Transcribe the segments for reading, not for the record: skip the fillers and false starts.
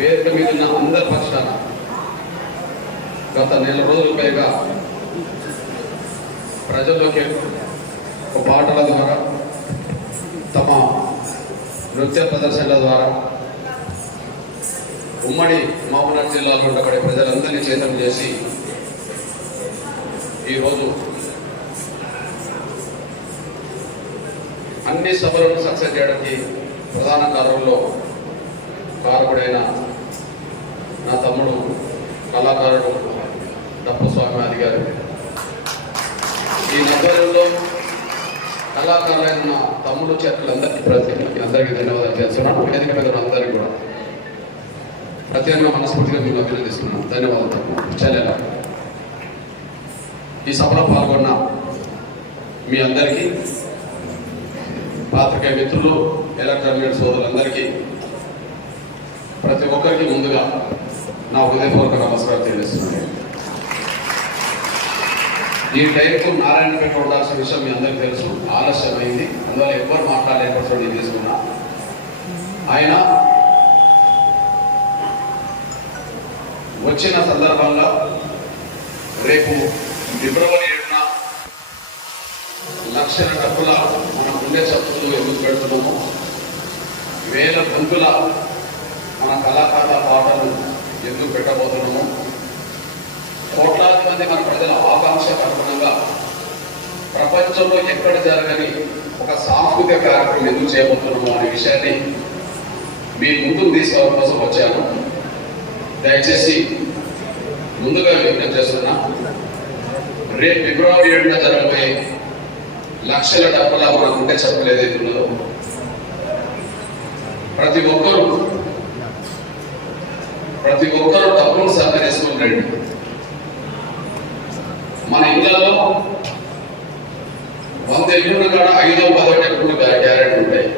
వేదిక మీద ఉన్న అందరి పక్షాన గత నెల రోజుల పైగా ప్రజల్లోకి పాటల ద్వారా తమ నృత్య ప్రదర్శనల ద్వారా ఉమ్మడి మహబూబ్నగర్ జిల్లాలో ఉండబడే ప్రజలందరినీ చైతన్యం చేసి ఈరోజు అన్ని సభలను సక్సెస్ చేయడానికి ప్రధాన కారకుడైన నా తమ్ముడు కళాకారుడు డప్పు స్వామి గారు. ఈ నగరంలో కళాకారులైన నా తమ్ముడు చేతులందరికీ అందరికీ ధన్యవాదాలు చేస్తున్నాను. వేదిక మీద అందరికీ కూడా ప్రత్యేకంగా మనస్ఫూర్తిగా మీకు అభినందిస్తున్నాను. ధన్యవాదాలు. చెల్లెల ఈ సభలో పాల్గొన్న మీ అందరికీ, పాత్రికేయ మిత్రులు, ఎలక్ట్రానిక్ సోదరులందరికీ, ప్రతి ఒక్కరికి ముందుగా నా హృదయపూర్వక నమస్కారం తెలియజేస్తున్నాను. ఈ టైంకు నారాయణపేట ఉండాల్సిన విషయం మీ అందరికీ తెలుసు. ఆలస్యమైంది, అందువల్ల ఎవరు మాట్లాడలేకపోతే నేను తీసుకున్నా. ఆయన వచ్చిన సందర్భంగా రేపు ఫిబ్రవరి 7న లక్షల డబ్బుల మన గుండె చప్పులు ఎందుకు పెడుతున్నాము, వేల గంతుల మన కళాకారుల పాటలు ఎందుకు పెట్టబోతున్నాము, కోట్లాది మంది మన ప్రజల ఆకాంక్షకు అనుగుణంగా ప్రపంచంలో ఎక్కడ జరగని ఒక సాంస్కృతిక కార్యక్రమం ఎందుకు చేయబోతున్నాము అనే విషయాన్ని మీ ముందుకు తీసుకోవడం కోసం వచ్చాను. దయచేసి ముందుగా విజ్ఞప్తి చేస్తున్నా, రేపు ఫిబ్రవరి 7న జరగబోయే లక్షల డబ్బుల మన గుండె చప్పులు ఏదైతే ఉన్నదో ప్రతి ఒక్కరూ డబ్బును సహకరిస్తున్న రండి. మన ఇళ్లలో 100 ఇళ్ళు కాడ 5-10 డబ్బులు గ్యారెంటీ ఉంటాయి.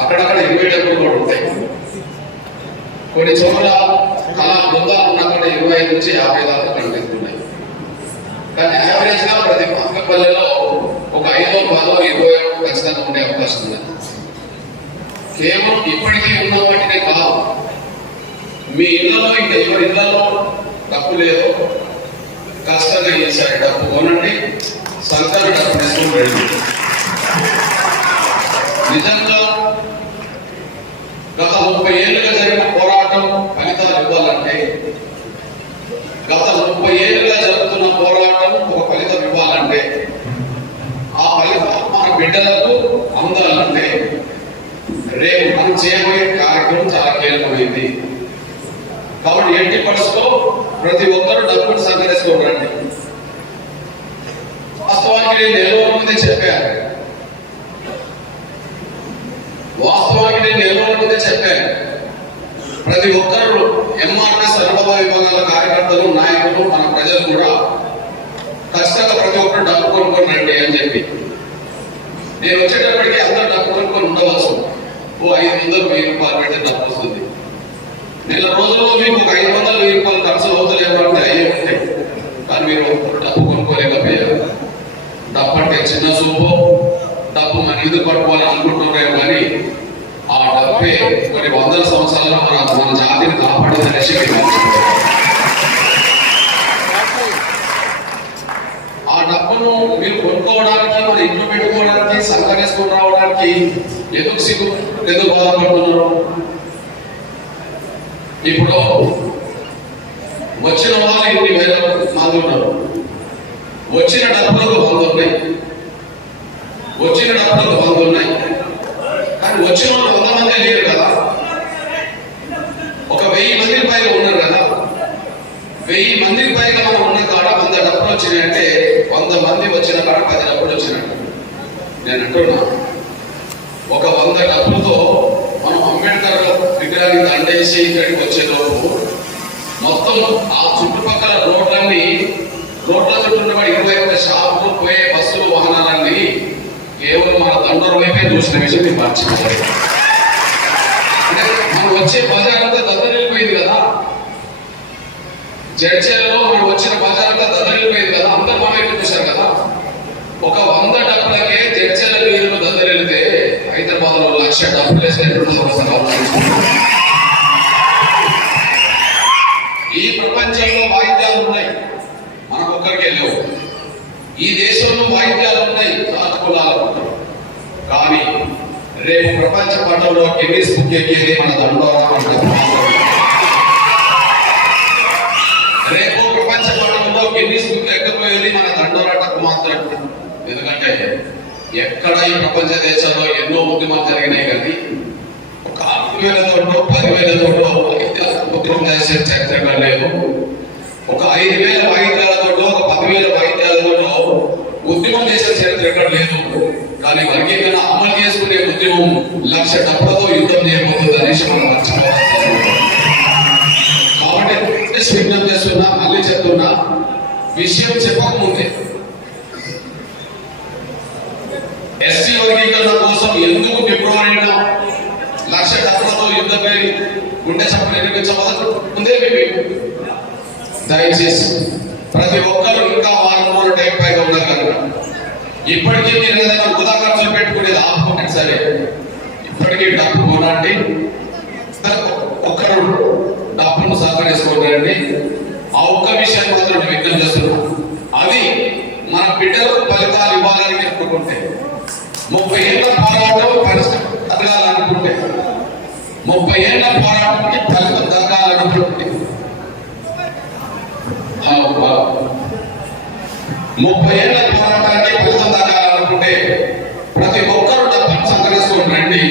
అక్కడక్కడ 20 డబ్బులు కూడా ఉంటాయి. కొన్ని చోట్ల కళా బృందాలు ఉన్నా కూడా 25 నుంచి 50 దాకా కనిపిస్తున్నాయి. కానీ యావరేజ్ గా ప్రతి పక్క పల్లెలో ఒక 5-10-20 ఖచ్చితంగా ఉండే అవకాశం ఉంది. కేవలం ఇప్పటికీ ఉన్న వాటినే కాదు, మీ ఇళ్లలో ఇంకా ఎవరి ఇళ్లలో డబ్బు లేదో కష్టంగా చేశారు, డబ్బు కొనండి, సంతాన డబ్బు తీసుకుని. నిజంగా గత 30 ఏళ్ళుగా జరిగిన పోరాటం ఫలితాలు ఇవ్వాలంటే, గత 30 ఏళ్ళుగా జరుగుతున్న పోరాటం ఒక ఫలితం ఇవ్వాలంటే, ఆ ఫలితం మన బిడ్డలకు అందాలంటే రేపు మనం చేయబోయే కార్యక్రమం చాలా కీలకమైంది. కాబట్టి ఎట్టి పరిస్థితుల్లో ప్రతి ఒక్కరూ డబ్బును సహకరిస్తుండండి. వాస్తవానికి నేను నెలవల ముందే చెప్పాను, ప్రతి ఒక్కరు ఎంఆర్ఎస్ అనుభవ విభాగాల కార్యకర్తలు, నాయకులు, మన ప్రజలు కూడా ఖచ్చితంగా ప్రతి ఒక్కరు డబ్బు కొనుక్కొని రండి అని చెప్పి. నేను వచ్చేటప్పటికి అందరూ డబ్బు కొనుక్కొని ఉండవచ్చు. 500-1000 రూపాయలు పెడితే డబ్బు వస్తుంది. నెల రోజుల్లో మీకు ఒక 500-1000 రూపాయలు ఖర్చులు అవుతలేవు అంటే అయ్యే ఉంటాయి. కానీ మీరు డబ్బు కొనుక్కోలేకపోయారు. డబ్బు అంటే చిన్న చూపు, డబ్బు మన ఇది పట్టుకోవాలని అనుకుంటున్నారేమో కానీ ఆ డబ్బే కొన్ని 100 సంవత్సరాల్లో మన జాతిని కాపాడిన లక్ష్యం. ఆ డబ్బును మీరు కొనుక్కోవడానికి, మన ఇంట్లో పెట్టుకోవడానికి, సంకరేసుకొని రావడానికి ఎందుకు బాధపడుతున్నారు? ఇప్పుడు వచ్చిన వాళ్ళు 20,000 మంది ఉన్నారు. వచ్చిన డబ్బులకు 100 ఉన్నాయి. కానీ వచ్చిన వాళ్ళు 100 మంది లేరు కదా. ఒక 1000 మందికి పైగా ఉన్నారు కదా. 1000 మందికి పైగా మనం ఉన్న కాడ 100 డబ్బులు వచ్చినాయంటే 100 మంది వచ్చిన కాడ 10 డబ్బులు వచ్చినట్టు. నేను అంటున్నా, ఒక 100 డబ్బులతో మనం అంబేద్కర్ విగ్రహానికి దండేసి ఇక్కడికి వచ్చేలోపు మొత్తం ఆ చుట్టుపక్కల రోడ్ల చుట్టూ 21 షాపులు, పోయే బస్సులు, వాహనాలన్నీ కేవలం మన దండూరు వైపే చూసిన విషయం మీరు మర్చిపోయారు. అంటే మనం వచ్చే బజార్ అంతా దద్దరిల్లిపోయింది కదా. జడ్చీలలో మనం వచ్చిన బజార్ అంతా దద్దరిల్లిపోయింది కదా. అందరూ మన వైపు చూశారు కదా. ఒక 100 డబ్బులకే జడ్చీల వీధులు దద్దరిల్లితే హైదరాబాద్ లో 1,00,000 డబ్బులు వేసినట్టు ఈ దేశంలో వాయిద్యాలు ఉన్నాయి, కులాలు ఉన్నాయి. కానీ రేపు ప్రపంచ పటంలో గిన్నిస్ బుక్ ఎక్కేది మన దండోరా. రేపు ప్రపంచ పటంలో గిన్నిస్ బుక్ ఎక్కకపోయేది మన దండోరాటకు మాత్రం. ఎందుకంటే ఎక్కడ ఈ ప్రపంచ దేశాల్లో ఎన్నో ఉద్యమాలు జరిగినాయి, కానీ ఒక 6,000 10,000 చేసే చరిత్ర లేదు. ఒక 5,000 వాయిద్యాలతో, ఒక 10,000 వాయిద్యాలతో ఉద్యమం చేసే చరిత్ర ఎక్కడ లేదు. కానీ వర్గీకరణ అమలు చేసుకునే ఉద్యమం 1,00,000 డబ్బులతో యుద్ధం చేయబోతుంది అనేసి మనం కాబట్టి విజ్ఞప్తి చేస్తున్నా, మళ్ళీ చెప్తున్నా, విషయం చెప్పకముందే ఎస్సీ వర్గీకరణ కోసం ఎందుకు ఫిబ్రవరి 1,00,000 డబ్బులతో యుద్ధం పేరు గుండె చప్పుడు నిర్మించబోతుందే మేము. దయచేసి ప్రతి ఒక్కరు ఇంకా 4 రోజులు టైం పైగా ఉన్నారు కనుక ఇప్పటికీ మీరు ఏదైనా వృధా ఖర్చులు పెట్టుకునేది ఆపుకోండి. సరే, ఇప్పటికీ డబ్బు కొనండి, ఒక్కరు డబ్బును సహకరించుకోండి. ఆ ఒక్క విషయాన్ని మాత్రం నేను విజ్ఞప్తి చేస్తున్నాను. అది మన బిడ్డలకు ఫలితాలు ఇవ్వాలని అనుకుంటే, 30 ఏళ్ల పోరాటం పరిస్థితి తగ్గాలనుకుంటే, 30 ఏళ్ల పోరాటానికి ఫలితం తగ్గాలనుకుంటే, 30 ఏళ్ల పోరాటానికి ఫలితం తగ్గాలనుకుంటే ప్రతి ఒక్కరు డబ్బును సంగ్రహిస్తుండండి.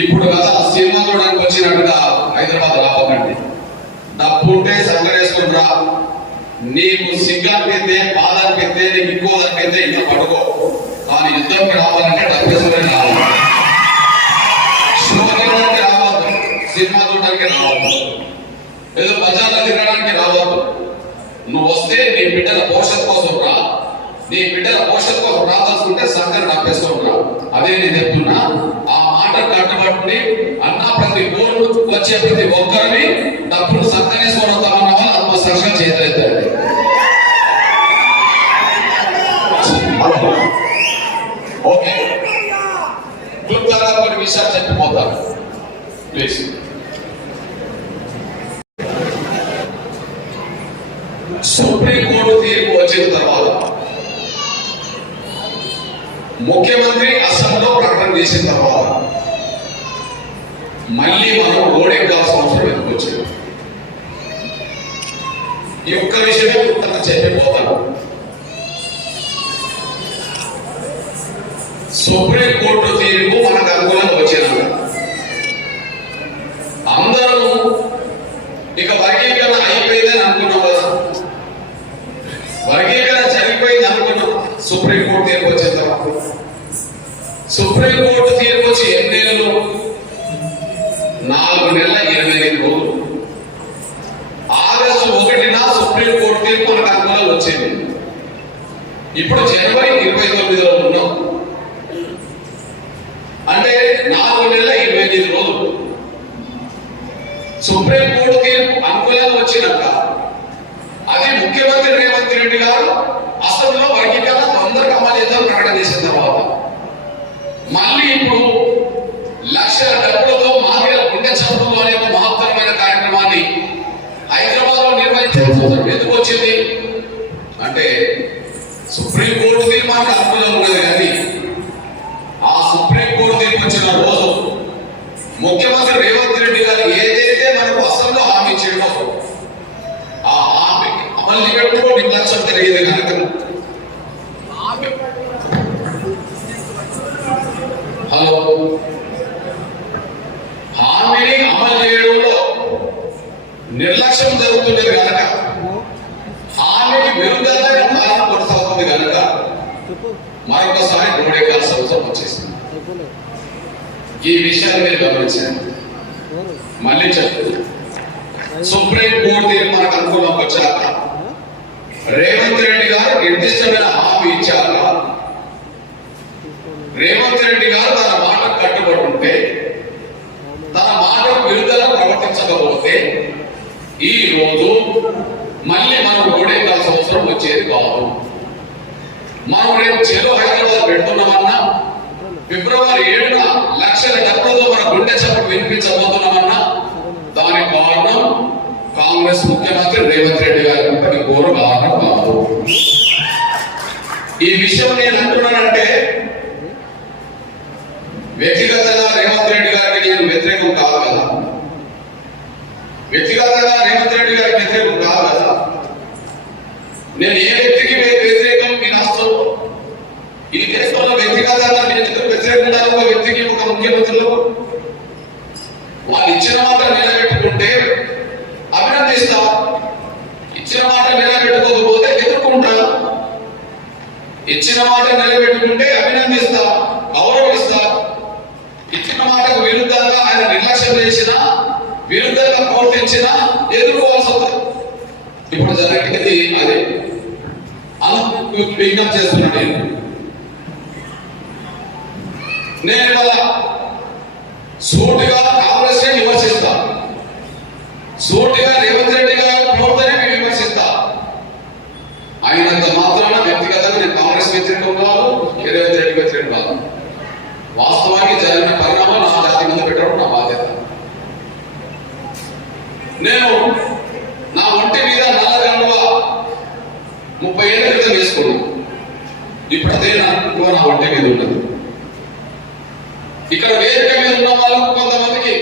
ఇప్పుడు కదా సినిమా చూడడానికి వచ్చినట్టుగా హైదరాబాద్ రాబోకండి. డబ్బు ఉంటే సంగ్రహిస్తుండ్రా. నీకు సిగ్గు అనిపిస్తే, బాధ అనిపిస్తే, నీకు ఇంకో అనిపిస్తే ఇంకా పడుకో. కానీ యుద్ధంకి రావాలంటే డబ్బు వేసుకుని రావాలి. షో చూడడానికి రావద్దు, సినిమా చూడడానికి రావద్దు, ఏదో బజార్లో తిరగడానికి రావద్దు. నువ్వు వస్తే నీ బిడ్డల భవిష్యత్ కోసం రా. నీ బిడ్డల భవిష్యత్ కోసం రావాల్సుకుంటే సంఘం డబ్బేస్తూ రా. అదే నేను చెప్తున్నా. ఆ మాట కట్టుబడి అన్న ప్రతి ఊరు వచ్చే ప్రతి ఒక్కరిని డబ్బులు సంఘనేసుకోవడం వాళ్ళు ఆత్మసాక్షిగా చేతులెత్తారు. ఓకే, క్లుప్తంగా కొన్ని విషయాలు చెప్పిపోతారు ప్లీజ్. సుప్రీంకోర్టు తీర్పు వచ్చిన తర్వాత ముఖ్యమంత్రి అసెంబ్లీలో ప్రకటన చేసిన తర్వాత మళ్ళీ మనం ఓడెక్కాల్సిన అవసరం ఎందుకు వచ్చింది? ఈ ఒక్క విషయమే చెప్పిపోతాను. సుప్రీంకోర్టు తీర్పు మనకు అనుకూలంగా వచ్చిన అందరూ ఇక వర్గీకరణ అయిపోయిందని అనుకున్నాం కదా, వర్గీకరణ జరిగిపోయింది అనుకున్నాం. సుప్రీంకోర్టు తీర్పు వచ్చిన తర్వాత సుప్రీంకోర్టు తీర్పు వచ్చి ఎన్ని నెలలు? 4 నెలల 28 రోజులు. ఆగస్టు 1న సుప్రీంకోర్టు తీర్పు మనకు అనుకూలంగా వచ్చింది. ఇప్పుడు జనవరి 29లో ఉన్నాం. అంటే 4 నెలల 28 రోజులు. సుప్రీంకోర్టు తీర్పు అనుకూలంగా వచ్చినాక అది ముఖ్యమంత్రి రేవంత్ రెడ్డి గారు అసెంబ్లీలో వర్గీకరణ తొందరగా అమలు చేద్దాం ప్రకటన చేసిన తర్వాత మళ్ళీ ఇప్పుడు 1,00,000 డబ్బులతో మాదిరి గుండె చదువులు అనే మహత్తరమైన కార్యక్రమాన్ని హైదరాబాద్ లో నిర్వహించాల్సి ఎందుకు వచ్చింది అంటే సుప్రీంకోర్టు తీర్మానం అనుకూలంగా ఉన్నది. కానీ ఆ సుప్రీంకోర్టు తీర్పు వచ్చిన రోజు ముఖ్యమంత్రి రేవంత్ రెడ్డి గారు ఏదైతే మనకు అసెంబ్లీలో హామీ ఇచ్చిండో ఆ హామీ అమలు పెట్టుకో నిర్లక్ష్యం జరిగేది కనుక హామీని అమలు చేయడంలో నిర్లక్ష్యం జరుగుతున్నది కనుక హామీకి విరుద్ధంగా నిర్మాణం కొనసాగుతుంది కనుక మరొకసారి రోడెక్కాల్సిన అవసరం వచ్చేసింది. ఈ విషయాన్ని మీరు గమనించండి. మళ్ళీ చెప్తున్నా, సుప్రీంకోర్టు మనకు అనుకూలం వచ్చాక రేవంత్ రెడ్డి గారు నిర్దిష్టమైన హామీ ఇచ్చాక రేవంత్ రెడ్డి గారు తన మాటకు కట్టుబడి ఉంటే, తన మాటకు విరుద్ధంగా ప్రవర్తించకపోతే ఈ రోజు మళ్ళీ మనం రోడెక్కాల్సిన అవసరం వచ్చేది కాదు. మనం రేపు చెలో హైదరాబాద్ పెడుతున్నామన్నా, ఫిబ్రవరి 7న 1,00,000 డబ్బులతో మన గుండె చప్పుడు వినిపించబోతున్నామన్నా దానికి కారణం కాంగ్రెస్ ముఖ్యమంత్రి రేవంత్ రెడ్డి గారి ఘోర కారణం కాదు. ఈ విషయం నేను అంటున్నానంటే వ్యక్తిగతంగా రేవంత్ రెడ్డి గారికి నేను వ్యతిరేకం కాదు కదా, వ్యక్తిగతంగా రేవంత్ రెడ్డి గారికి వ్యతిరేకం కాదు కదా. నేను ఏ వ్యక్తికి వ్యతిరేకం ఈ రాష్ట్రంలో ఈ దేశంలో వ్యక్తిగతంగా నేను ఎందుకు వ్యతిరేకంగా ఒక వ్యక్తికి ఒక ముఖ్యమంత్రులు వాళ్ళు ఇచ్చిన మాట నిలబెట్టుకుంటే అభినందిస్తా, ఇచ్చిన మాట నిలబెట్టుకోకపోతే ఎదుర్కొంటా. ఇచ్చిన మాట నిలబెట్టుకుంటే అభినందిస్తా, గౌరవిస్తా. ఇచ్చిన మాటకు విరుద్ధంగా ఆయన నిర్లక్ష్యం చేసినా, విరుద్ధంగా ప్రవర్తించినా ఎదుర్కోవాల్సి వస్తుంది. ఇప్పుడు జరిగేది అదే. అలా విజ్ఞప్తి చేస్తున్నా నేను ఇవాళ సూటిగా కాంగ్రెస్ విమర్శిస్తా, సూటిగా రేవంత్ రెడ్డి గారి ప్రవర్తన విమర్శిస్తా. అయినంత మాత్రాన వ్యక్తిగతంగా నేను కాంగ్రెస్ వ్యతిరేకం కాదు, రేవంత్ రెడ్డి వ్యతిరేకం కాదు. వాస్తవానికి జరిగిన పరిణామాలు నా జాతి మీద పెట్టడం నా బాధ్యత. నేను నా ఒంటి మీద నల్ల కండువా 30 ఏళ్ల క్రితం వేసుకున్నాను. ఇప్పుడు అదే నా ఒంటి మీద ఉండదు. ఇక్కడ వేదిక మీద ఉన్న వాళ్ళకు కొంతమందికి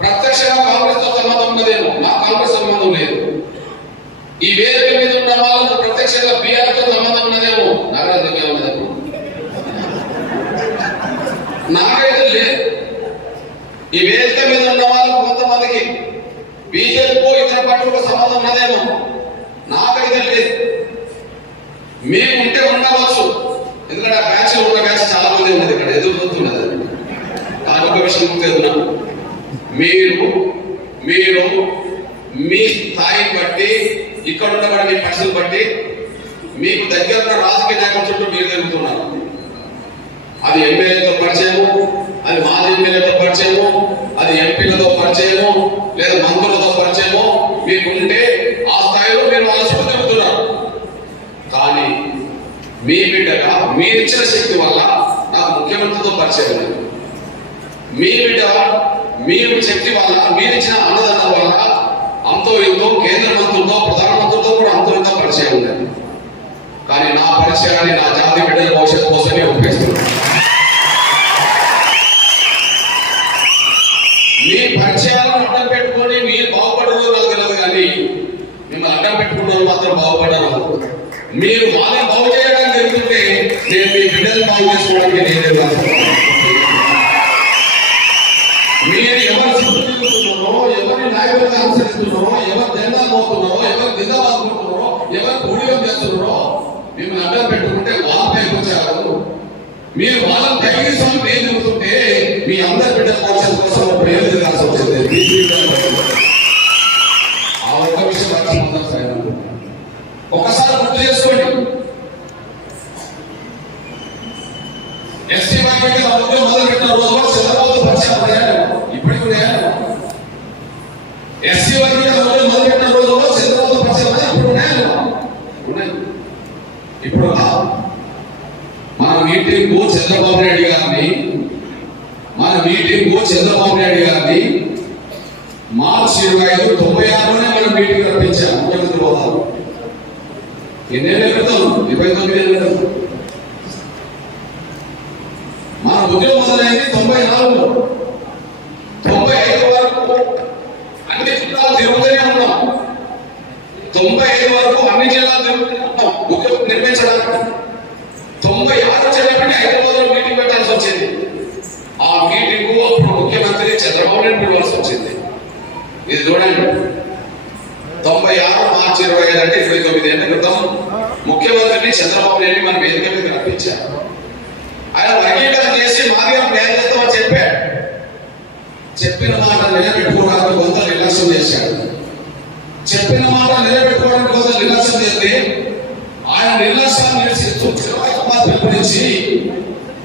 ప్రత్యక్షంగా కాంగ్రెస్ తో సంబంధం ఉన్నదేమో, నా కాంగ్రెస్ సంబంధం లేదు. ఈ వేదిక మీద ఉన్న వాళ్ళకు ప్రత్యక్షంగా బీఆర్ తో సంబంధం ఉన్నదేమో, నాగరాజు ఉన్నదేమో, నాకైతే లేదు. ఈ వేదిక మీద ఉన్న వాళ్ళకు కొంతమందికి బీజేపీతో ఇతర పార్టీలకు సంబంధం ఉన్నదేమో, నాకైతే లేదు. మీకు ఉంటే ఉండవచ్చు, ఎందుకంటే ఆ బ్యాచ్ ఉన్న బ్యాచ్ చాలా మంది ఉన్నది, ఇక్కడ ఎదుర్కొంటున్నది. కానీ ఒక విషయం గుర్తున్నా, మీరు మీ స్థాయిని బట్టి, ఇక్కడ ఉన్నవాడి మీ పరిస్థితులు బట్టి మీకు దగ్గర ఉన్న రాజకీయ నాయకుల చుట్టూ మీరు తిరుగుతున్నారు. అది ఎమ్మెల్యేతో పరిచయము, అది మాజీ ఎమ్మెల్యేతో పరిచయము, అది ఎంపీలతో పరిచయము, లేదా మంత్రులతో పరిచయము మీకుంటే ఆ స్థాయిలో మీరు వాళ్ళ చుట్టూ తిరుగుతున్నారు. కానీ మీ బిడ్డగా మీరిచ్చిన శక్తి వల్ల నాకు ముఖ్యమంత్రితో పరిచయం లేదు. మీ బిడ్డ మీరు శక్తి వల్ల మీరిచ్చిన అన్నదానం వల్ల అంతో ఇంతో కేంద్ర మంత్రులతో ప్రధానమంత్రులతో కూడా అంతో ఇంతో పరిచయం ఉంది. కానీ నా పరిచయాన్ని నా జాతి బిడ్డల భవిష్యత్తు కోసమే ఉపయోగిస్తున్నాను. మీ పరిచయాలను అడ్డం పెట్టుకొని మీరు బాగుపడరు నాకు తెలియదు, కానీ మిమ్మల్ని అడ్డం పెట్టుకున్న మాత్రం బాగుపడ్డారు. మీరు వాళ్ళని బాగు చేయడానికి జరుగుతుంటే నేను మీ బిడ్డలు బాగు చేసుకోవడానికి నేనే. మీరు ఎవరు చుట్టుతున్నారో, ఎవరి నాయకులుగా అనుసరిస్తున్నారో, ఎవరు జెండా మోతున్నారో, ఎవరు నిజాలు అనుకుంటున్నారో, ఎవరు పూడియం చేస్తున్నారో మిమ్మల్ని అడ్డం పెట్టుకుంటే వాళ్ళ పైకి వచ్చారు. మీరు వాళ్ళని తగ్గించుకొని పేరు తిరుగుతుంటే మీ అందరి బిడ్డల భవిష్యత్తు కోసం పేరు తిరగాల్సి వచ్చింది. ఆ ఒక్క విషయం అర్థం ఒకసారి గుర్తు చేసుకోండి. ఎస్సీ వర్గీకరణ మొదలు పెట్టిన రోజుల్లో చంద్రబాబు పరిచయం ఇప్పటికి ఉన్నాయా? ఎస్సీ వర్గీకరణ మొదలు పెట్టిన రోజుల్లో చంద్రబాబు పరిచయం ఇప్పుడు ఉన్నాయా? ఉన్నాయి. ఇప్పుడు మన మీటింగ్ చంద్రబాబు నాయుడు గారిని మార్చి 25, 96లోనే మనం మీటింగ్ రప్పించాం ముఖ్యమంత్రి హోదాలో. ఎన్నేళ్ళు క్రితం? 29 ఏళ్ళ క్రితం. మన ఉద్యోగం మొదలైంది 94లో. 95 వరకు అన్ని జిల్లాలు తిరుగుతూనే ఉన్నాం. 95 వరకు అన్ని జిల్లాలు తిరుగుతూనే ఉన్నాం ఉద్యోగం నిర్మించడానికి. 96 వచ్చేటప్పటికి హైదరాబాద్లో మీటింగ్ పెట్టాల్సి వచ్చింది. ఆ మీటింగ్ అప్పుడు ముఖ్యమంత్రి చంద్రబాబు నాయుడు పిలవాల్సి వచ్చింది. ఇది చూడండి, 96 మార్చి 25 అంటే 29 ఏళ్ల క్రితం ముఖ్యమంత్రిని చంద్రబాబు నాయుడు మన వేదిక మీద రప్పించారు. ఆయన వర్గీకరణ చేసి మాదిగా న్యాయం చేస్తామని చెప్పాడు. చెప్పిన మాట నిలబెట్టుకోవడానికి కొంత నిర్లక్ష్యం చేశాడు. చెప్పిన మాట నిలబెట్టుకోవడానికి కొంత నిర్లక్ష్యం చేస్తే ఆయన నిర్లక్ష్యాన్ని పిలుపునిచ్చి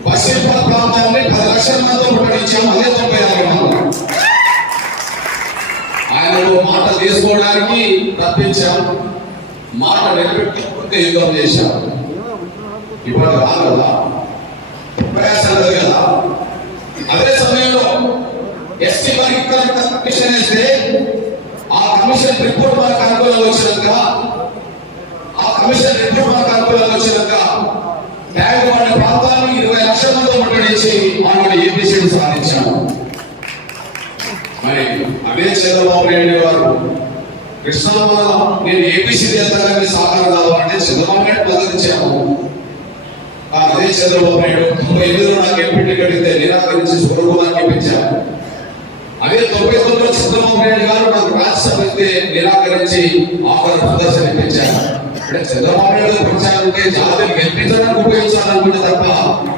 బస్సీపూర్ ప్రాంతాన్ని 10 లక్షల మందితో ప్రకటించాము. అదే 96 మంది. ఆయనతో మాట తీసుకోవడానికి తప్పించాం, మాట నిలబెట్టుకోవడానికి యుద్ధం చేశాం. ఇప్పుడు కాదు కదా, ప్రయాసం కదా. అదే సమయంలో ఎస్సీ వర్గీకరణ కమిషన్ వేస్తే ఆ కమిషన్ రిపోర్ట్ మనకు అనుకూలంగా వచ్చినాక ఆ కమిషన్ రెండు మనకు అనుకూలంగా వచ్చినాక ట్యాంక్ బండ్ ప్రాంతాన్ని 20 లక్షల మంది ముట్టడించి ఆనాడు ఏపీసీని సాధించాము. మరి అదే చంద్రబాబు నాయుడు గారు కృష్ణమ్మ నేను ఏపీసీ వెళ్తానని సహకారం కావాలంటే చంద్రబాబు నాయుడు మద్దతిచ్చాము. అదే చంద్రబాబు నాయుడు 98లో నాకు ఎంపీ టికెట్ ఇస్తే నిరాకరించి స్వరూపాన్ని పెంచాము. అదే 99లో చంద్రబాబు నాయుడు గారు నాకు రాజ్యసభ ఇస్తే నిరాకరించి ఆఫర్ ప్రదర్శన పెంచారు. అంటే చంద్రబాబు నాయుడు ప్రచారంటే జాతిని గెలిపించడానికి ఉపయోగించాలనుకుంటే తప్ప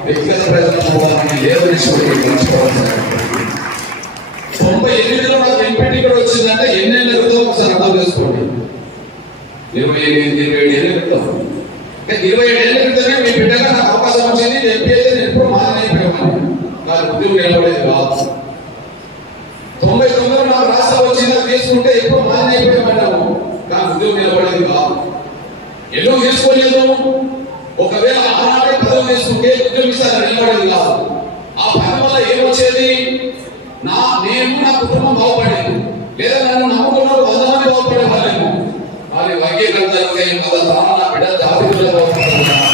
వ్యక్తిగత ప్రయోజనం పోవాలని లేదని 98లో నాకు ఎంపీ టికెట్ వచ్చిందంటే ఎన్నేళ్ళ క్రితం ఒకసారి అర్థం చేసుకోండి. 27 ఏళ్ళ క్రితం. 27 ఏళ్ళ క్రితమే మీ బిడ్డగా నాకు అవకాశం వచ్చింది. ఎంపీ అయితే నేను ఎప్పుడు మారనైపోయామని నాకు ఉద్యోగం నిలబడేది కాదు. 99లో నాకు రాష్ట్రం వచ్చిందా తీసుకుంటే ఎప్పుడు మారనైపోయామన్నాము నాకు ఉద్యోగం నిలబడేది కాదు. ఎందుకు తీసుకోలేదు? ఒకవేళ ఆనాడే పదవి తీసుకుంటే ఉద్యోగం ఇస్తారని నిలబడేది కాదు. ఆ పని వల్ల ఏమొచ్చేది? నేను నా కుటుంబం బాగుపడేది, లేదా నన్ను నమ్ముకున్న 100 మంది బాగుపడే వాళ్ళేమో. మరి వర్గీకరణ నా బిడ్డ జాతీయులు బాగుపడతారు కదా,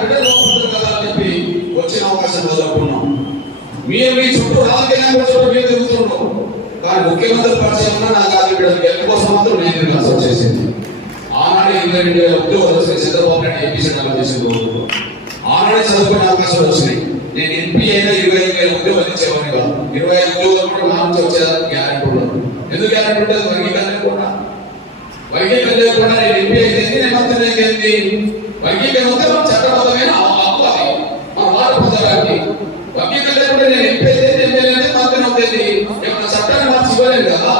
బిడ్డలు బాగుపడతారు కదా అని చెప్పి వచ్చిన అవకాశం వదులుకున్నాం. మీరు మీ చుట్టూ రాజకీయంగా మీరు తిరుగుతుంటాం, కానీ ముఖ్యమంత్రి పరిచయం ఉన్న నా జాతీయ బిడ్డలు గెలుపు కోసం మాత్రం నేను తిరగాల్సి వచ్చేసింది. ఆనాడు 22,000 ఉద్యోగాలు వస్తే చంద్రబాబు నాయుడు ఏపీ సెంటర్ చేసిన ఆనాడే చదువుకునే అవకాశాలు వచ్చినాయి. నేను ఎంపీ అయినా 25,000 ఉద్యోగాలు ఇచ్చేవాడిని కాదు. 25 ఉద్యోగాలు కూడా నా నుంచి వచ్చేదానికి గ్యారెంటీ ఉండదు. ఎందుకు గ్యారెంటీ ఉంటుంది? వర్గీకరణ లేకుండా నేను ఎంపీ అయితే నేను మంత్రి అయితే వర్గీకరణ వస్తే మనం చట్టబద్ధమైన హక్కు అది మన వారు పొందడానికి. వర్గీకరణ లేకుండా నేను ఎంపీ అయితే ఎమ్మెల్యే అయితే మంత్రి అవుతుంది. ఏమన్నా చట్టాన్ని మార్చి ఇవ్వలేదు కదా.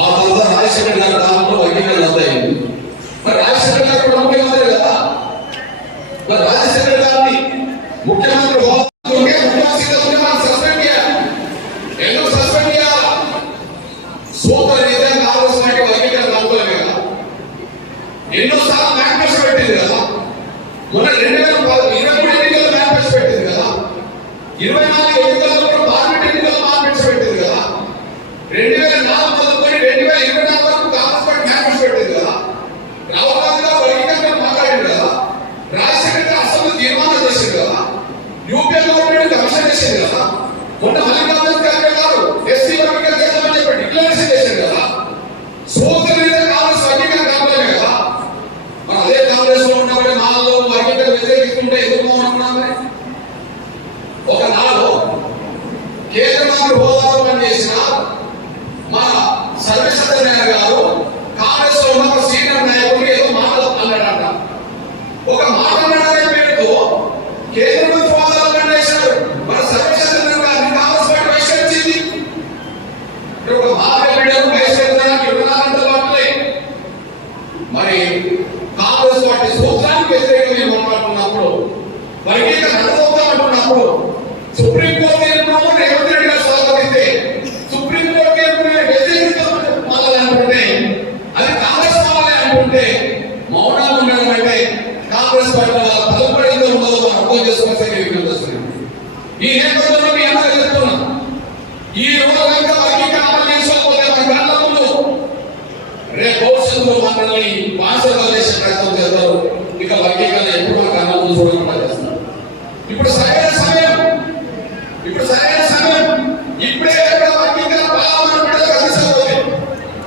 ఆ తర్వాత రాజశేఖర్ గారి కాలంలో వర్గీకరణ అవుతాయింది. మరి రాజశేఖర్ గారు కూడా ముఖ్యమంత్రి కదా. మరి రాజశేఖర్ గారిని ముఖ్యమంత్రి సస్పెండ్ చేయాలి. ఎందుకు సస్పెండ్ చేయాలి? సూపర్ నిజంగా ఆలోచన వర్గీకరణ అనుకూలమే కదా. ఎన్నోసార్లు మేనిఫెస్టో పెట్టింది కదా. మొన్న 2023 ఎన్నికల్లో మేనిఫెస్టో పెట్టింది కదా. 24 ఎన్నికల్లో కూడా పార్లమెంట్ ఎన్నికల్లో మేనిఫెస్టో పెట్టింది కదా. 2004 మొదలుకొని 2024 వరకు కాంగ్రెస్ పార్టీ మేనిఫెస్టో పెట్టింది కదా. రాహుల్ గాంధీ గారు వర్గీకరణ మాట్లాడింది కదా. రాజశేఖర్ గారు అసెంబ్లీ తీర్మానం చేసింది కదా. యూపీఏ గవర్నమెంట్ కమిషన్ చేసింది కదా. మొన్న మల్లికార్జున ఖర్గే గారు ఎస్సీ వర్గీకరణ చేద్దామని చెప్పి డిక్లరేషన్ చేశారు కదా. సూత్ర కాంగ్రెస్ వర్గీకరణ కావాలే కదా. మరి అదే కాంగ్రెస్ లో ఉన్నప్పుడు నాలుగు వర్గీకరణ వ్యతిరేకిస్తుంటే ఎందుకు అనుకున్నామే? ఒకనాడు కేంద్ర మంత్రి హోదాలో పనిచేసిన మన సర్వేశ్వరయ్య గారు కాంగ్రెస్ లో ఉన్న సీనియర్ నాయకులు ఏదో మాటలు అన్నాడంట. ఒక మాట అనే పేరుతో కేంద్ర మంత్రి హోదాలో పనిచేశారు మన సర్వేశ్వరయ్య గారిని కాంగ్రెస్ పార్టీ బహిష్కరించింది. ఒక మాట బిడ్డను బహిష్కరించడానికి 24 గంటల పాటులే. మరి కాంగ్రెస్ పార్టీ సూత్రానికి వ్యతిరేకంగా మాట్లాడుతున్నప్పుడు వర్గీకరణ అంటున్నప్పుడు సుప్రీంకోర్టు తీర్పును రేవంత్ రెడ్డి గారు స్వాగతిస్తే సుప్రీంకోర్టు తీర్పును వ్యతిరేకించాలని అంటుంటే అది కాంగ్రెస్ వాళ్ళే అంటుంటే మౌనంగా ఉండడం అంటే కాంగ్రెస్ పార్టీ తలపడిందో ఉన్నదో మనం అర్థం చేసుకోవాల్సిన విజ్ఞప్తి. ఈ నేపథ్యంలో మీ అందరూ చెప్తున్నా, ఈ రోజు కనుక వర్గీకరణ అమలు చేసుకోకపోతే మన కళ్ళ ముందు రేపు భవిష్యత్తులో మనల్ని బానిసలుగా చేసే ప్రయత్నం చేస్తారు. ఇక వర్గీకరణ ఎప్పుడు మన కళ్ళ ముందు చూడకుండా చేస్తున్నారు. ఇప్పుడు సరైన సమయం, ఇప్పుడే వర్గీకరణ బలం అందించబోతుంది.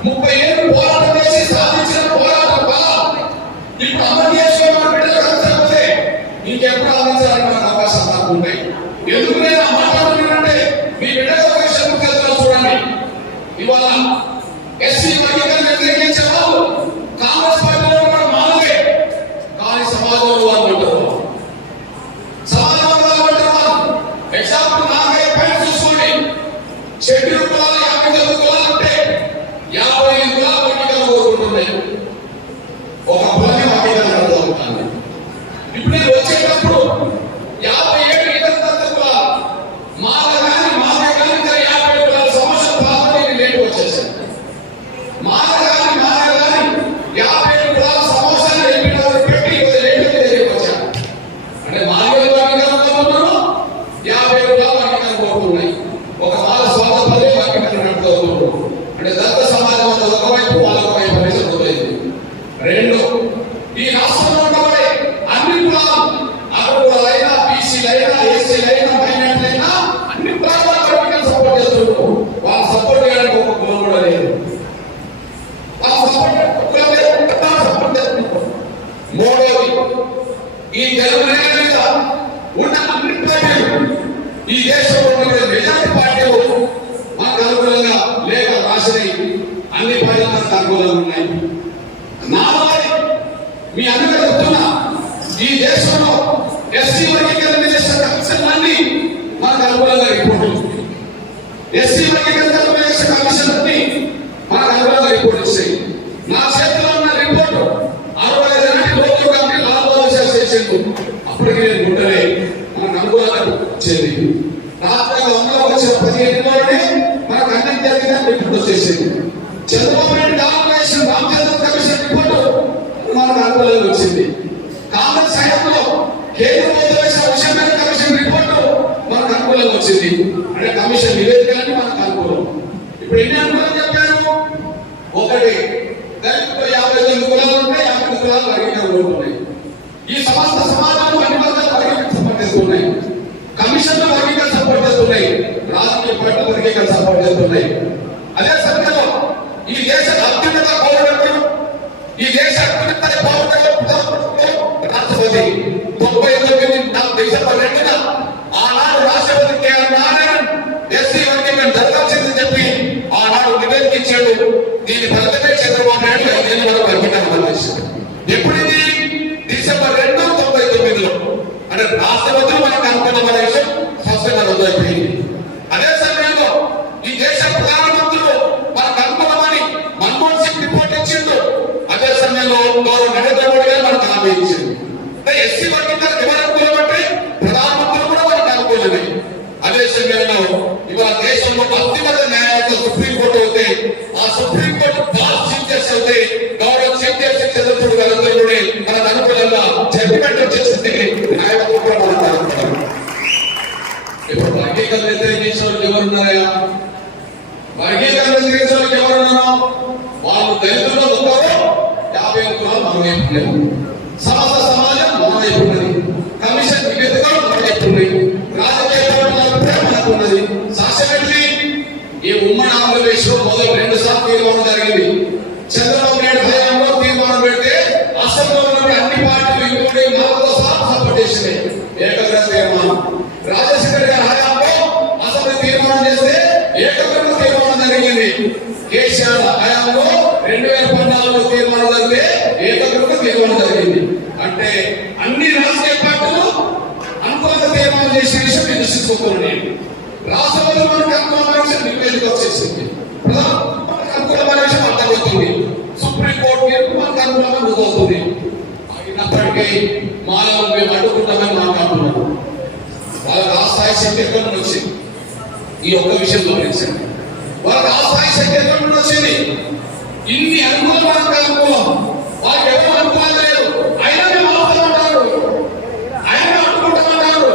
30 ఏళ్ళు పోరాటం చేసి సాధించిన పోరాటం బలం ఇప్పుడు అమలు చేసే మన బిడ్డలకు అందించకపోతే ఇంకెప్పుడు అందించాలని మనకు అవకాశం నాకు ఉంటాయి. ఎందుకు నేను ఆ మాట్లాడుతున్నానంటే మీ బిడ్డల విషయం చూడండి. ఇవాళ ఎస్సీ వర్గీకరణ వ్యతిరేకించే వాళ్ళు కాంగ్రెస్ పార్టీలో కూడా మానవే, కానీ సమాజంలో వాళ్ళు ఉంటారు. ఎగ్జాంపుల్ నాలుగైదు పైన చూసుకోండి. షెడ్యూల్ కులాలు 59 కులాలు ఉంటే 55 కులాలు వర్గీకరణ కోరుకుంటున్నాయి. ఒక కులాన్ని వర్గీకరణ కోరుకుంటాను. ఇప్పుడు నేను వచ్చేటప్పుడు 57 ఇతర కులాలు ఎస్సీలైనా మైనార్టీలైనా అన్ని ప్రాంతాల వర్గీకరణ సపోర్ట్ చేస్తున్నారు. వాళ్ళు సపోర్ట్ చేయడానికి ఒక కులం కూడా లేదు. వాళ్ళు సపోర్ట్ చేస్తున్నారు. మూడోది, ఈ తెలుగు నేల మీద ఉన్న అన్ని పార్టీలు, ఈ దేశంలో ఉన్న మెజారిటీ పార్టీలు మనకు అనుకూలంగా లేక రాసినాయి. అన్ని పార్టీలు మనకు అనుకూలంగా ఉన్నాయి. నాలుగోది, మీ అందరూ చెప్తున్నా, ఈ దేశంలో ఎస్సీ వర్గీకరణ చేసిన కమిషన్లన్నీ మనకు అనుకూలంగా రిపోర్టు, ఎస్సీ వర్గీకరణ చేసిన కమిషన్లన్నీ మనకు అనుకూలంగా రిపోర్ట్ ఇస్తాయి. నా చేతిలో ఉన్న రిపోర్టు 65 నాటి లోకల్ కమిటీ చేసింది. అప్పటికి నేను గుంటలే మనకు అనుకూలంగా వచ్చేది. రాత్రి అమలు వచ్చిన 15 మనకు అన్నం జరిగిందని రిపోర్ట్ వచ్చేసింది. చంద్రబాబు నాయుడు కాంగ్రెస్ రామచంద్ర కమిషన్ రిపోర్టు మనకు అనుకూలంగా వచ్చింది. కాంగ్రెస్ హయాంలో కేంద్ర ప్రభుత్వం కమిషన్ రిపోర్టు మనకు అనుకూలంగా వచ్చింది. అంటే కమిషన్ నివేదికలన్నీ మనకు అనుకూలం. ఇప్పుడు ఎన్ని అనుకూలం చెప్పారు? ఒకటి, దళితులు 59 కులాలు ఉంటాయి, 50 కులాలు వర్గీకరణలో ఉన్నాయి. ఈ సమస్త సమాజాలు అన్ని వర్గాలు వర్గీకరణ సపోర్ట్ చేస్తున్నాయి. కమిషన్లు వర్గీకరణ సపోర్ట్ చేస్తున్నాయి. రాజకీయ పార్టీలు వర్గీకరణ సపోర్ట్ చేస్తున్నాయి. అదే సమయంలో ఈ దేశ అత్యున్నత పౌరులు, ఈ దేశ అత్యున్నత రాష్ట్రపతి 99 డిసెంబర్ 2న ఆనాడు రాష్ట్రపతి కేఆర్ నారాయణన్ ఎస్సీ వర్గీకరణ జరగాల్సిందని చెప్పి ఆనాడు నివేదిక ఇచ్చాడు. దీని ఫలితమే చంద్రబాబు నాయుడు 5 ఏళ్ళ వరకు వర్గీకరణ అమలు చేశాడు. ఎప్పుడైంది? డిసెంబర్ 2, 99లో. అంటే రాష్ట్రపతులు మనకు అనుకున్న విషయం స్పష్టంగా రుజువైపోయింది. అదే సమయంలో ఈ దేశ ప్రధానమంత్రులు మనకు అనుకూలమని మన్మోహన్ సింగ్ రిపోర్ట్ ఇచ్చిండు. అదే సమయంలో గౌరవ నరేంద్ర మోడీ గారు మనకు హామీ ఇచ్చింది. ఎస్సీ వర్గీకరణ ఎవరు అనుకూలం అంటే ప్రధానమంత్రులు కూడా మనకు అనుకూలమే. అదే సమయంలో ఇవాళ దేశంలో అత్యున్నత న్యాయస్థానం సుప్రీంకోర్టు అవుతే, ఆ సుప్రీంకోర్టు బాస్ చీఫ్ జస్టిస్ అవుతే గౌరవ చీఫ్ జస్టిస్ చంద్రచూడ్ గారందరూ కూడా మనకు అనుకూలంగా జడ్జిమెంట్ వచ్చేసింది. న్యాయమూర్తులు కూడా మనకు అనుకూలం. ఇప్పుడు వర్గీకరణ వ్యతిరేకించిన వాళ్ళు ఎవరున్నారా? వర్గీకరణ వ్యతిరేకించిన వాళ్ళు ఎవరున్నారో వాళ్ళు దళితుల్లో ఉంటారు. 50 కులాలు మనం వైపు, సమస్త సమాజం మన వైపు ఉన్నది. కమిషన్ నివేదికలు మన వైపు ఉన్నాయి. రాజకీయ పోరాటాల మనకు ఉన్నది. సాక్ష్యమేంటి? ఈ ఉమ్మడి ఆంధ్రప్రదేశ్ లో మొదలు 2 సార్లు తీర్మానం జరిగింది. చంద్రబాబు నాయుడు హయాంలో తీర్మానం పెడితే అసెంబ్లీలో ఉన్న అన్ని పార్టీలు ఇంక్లూడింగ్ మాతో సహా సపోర్ట్ చేసినాయి. ఏకగ్రహ తీర్మానం. రాజశేఖర్ గారి హయాంలో అసెంబ్లీ తీర్మానం చేస్తే ఏకగ్రహ తీర్మానం జరిగింది. కేసీఆర్ హయాంలో 2014లో తీర్మానం జరిగితే ఏకగ్రహ తీర్మానం జరిగింది. అంటే అన్ని రాజకీయ పార్టీలు అనుకూలంగా తీర్మానం చేసే విషయం నేను దృష్టిస్తున్నాను. రాష్ట్రపతి మనకు అనుకూలమైన విషయం నివేదిక వచ్చేసింది. మనకు అనుకూలమైన విషయం అర్థమవుతుంది. సుప్రీంకోర్టు తీర్పు మనకు అనుకూలంగా రుజువుతుంది. అయినప్పటికీ మాలో మేము అడ్డుకుంటామని మాట్లాడుతున్నాం. వాళ్ళకి ఆ స్థాయి శక్తి ఎక్కడి నుండి వచ్చింది? ఈ ఒక్క విషయం గమనించండి. వాళ్ళకి ఆ స్థాయి శక్తి ఎక్కడి నుండి వచ్చింది? ఇన్ని అనుకూలం మనకు అనుకూలం, వాళ్ళకి ఎవరు అనుకూలం లేదు. అయినా మేము ఆపుతామంటారు, అయినా అడ్డుకుంటామంటారు.